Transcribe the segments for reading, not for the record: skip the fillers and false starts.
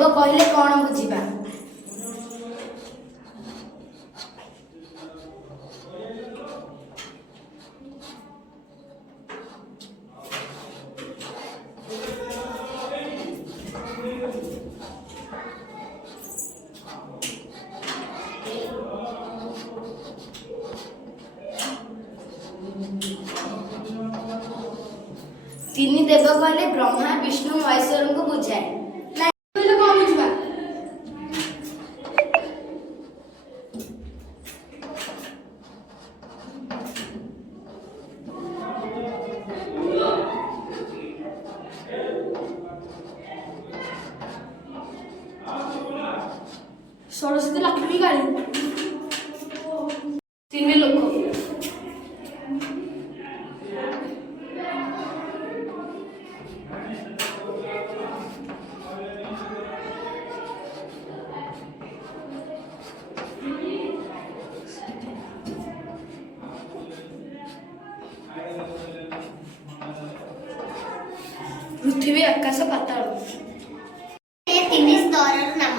ଦେବ କହିଲେ କ'ଣ ବୁଝିବା? ତିନି ଦେବ କହିଲେ ବ୍ରହ୍ମା ବିଷ୍ଣୁ ମହେଶ୍ୱରଙ୍କୁ ବୁଝାଏ। ସରସ୍ୱତୀ ଲକ୍ଷ୍ମୀ କାଳୀ ତିନି ଲୋକ ପୃଥିବୀ ଆକାଶ ପାତାଳ ତିନି ସ୍ତରର ନାମ।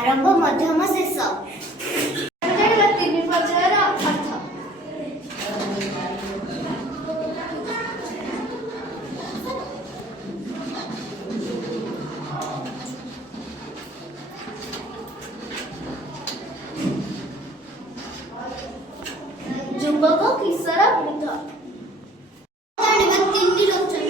ଆରମ୍ଭ ମଧ୍ୟମ ଶେଷ। ତିନି ପର୍ଯ୍ୟାୟର ଅର୍ଥ। ଯୁବକ କିଶୋର ବୃଦ୍ଧ। ଜାଣିବା ତିନି ଲୋଚନ।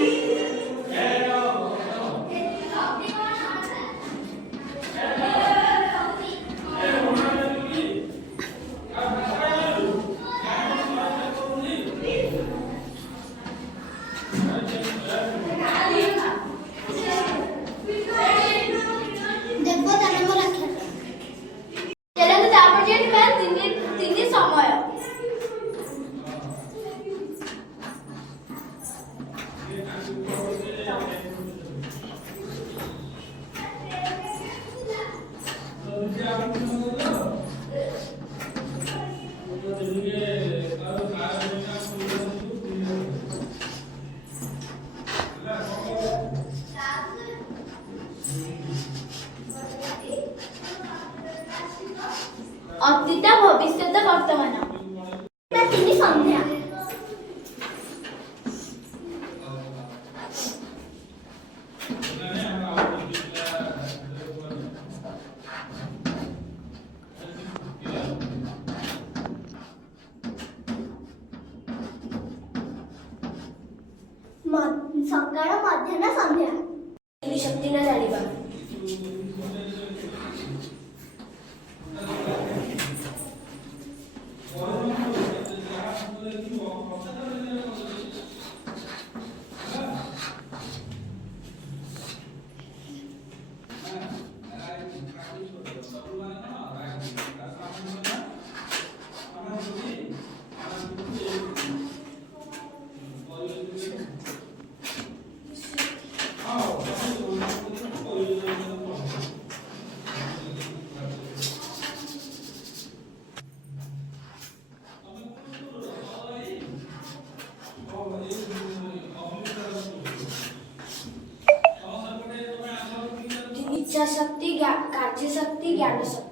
ଦେବତା ନାମ ରାକ୍ଷା। ତିନି ସମୟ। ଅତୀତ ଭବିଷ୍ୟତ ବର୍ତ୍ତମାନ। ତିନି ସନ୍ଧ୍ୟା। ସକାଳ ମଧ୍ୟାହ୍ନ ସନ୍ଧ୍ୟା। ଶକ୍ତି ନ ଜାଣିବା। ଇଚ୍ଛା ଶକ୍ତି, କାର୍ଯ୍ୟ ଶକ୍ତି, ଜ୍ଞାନ ଶକ୍ତି।